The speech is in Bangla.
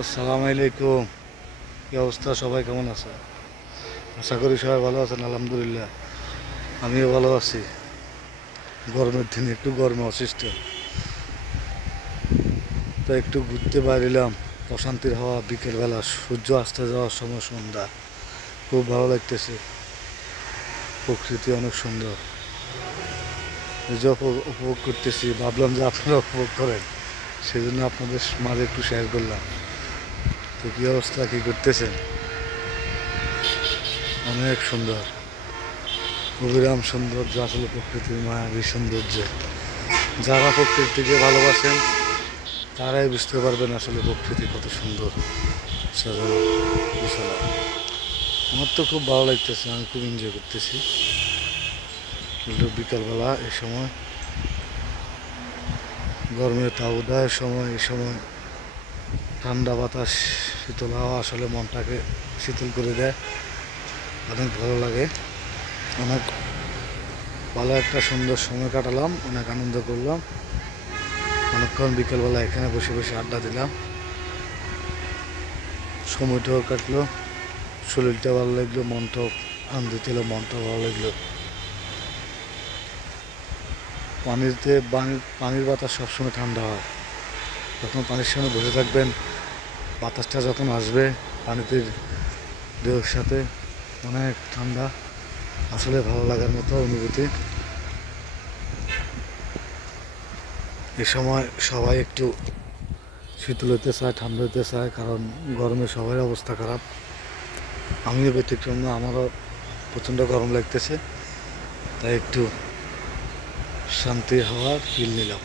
আসসালামু আলাইকুম। কি অবস্থা? সবাই কেমন আছে? আশা করি সবাই ভালো আছেন। আলহামদুলিল্লাহ, আমিও ভালো আছি। গরমের দিনে একটু গরমে অসুস্থ, তো একটু ঘুরতে বাইরিলাম। প্রশান্তির হাওয়া, বিকেলবেলা সূর্য আসতে যাওয়ার সময় সন্ধ্যা, খুব ভালো লাগতেছে। প্রকৃতি অনেক সুন্দর, নিজে উপভোগ করতেছি। ভাবলাম যে আপনারা উপভোগ করেন, সেই জন্য আপনাদের মাঝে একটু শেয়ার করলাম। তো কী অবস্থা, কী করতেছেন? অনেক সুন্দর, অবিরাম সৌন্দর্য, আসলে প্রকৃতির মায়াবী সৌন্দর্য। যারা প্রকৃতিকে ভালোবাসেন তারাই বুঝতে পারবেন আসলে প্রকৃতি কত সুন্দর, সাজানো বিশাল। আমার তো খুব ভালো লাগতেছে, আমি খুব এনজয় করতেছি। কিন্তু বিকালবেলা এই সময়, গরমের তাবদাহের সময়, এই সময় ঠান্ডা বাতাস, শীতল হাওয়া আসলে মনটাকে শীতল করে দেয়। অনেক ভালো লাগে। অনেক ভালো একটা সুন্দর সময় কাটালাম, অনেক আনন্দ করলাম। অনেকক্ষণ বিকেলবেলা এখানে বসে বসে আড্ডা দিলাম, সময়টাও কাটলো, শরীরটা ভালো লাগলো, মনটাও আনন্দিত হলো, মনটাও ভালো লাগলো। পানির বাতাস সবসময় ঠান্ডা হয়। যখন পানির সামনে বসে থাকবেন, বাতাসটা যখন আসবে পানিতে ঢেউর সাথে, অনেক ঠান্ডা, আসলে ভালো লাগার মতো অনুভূতি। এ সময় সবাই একটু শীতল হতে চায়, ঠান্ডা হতে চায়, কারণ গরমে সবাই অবস্থা খারাপ। আমিও ব্যতিক্রম না, আমারও প্রচণ্ড গরম লাগতেছে, তাই একটু শান্তির হাওয়ার ফিল নিলাম।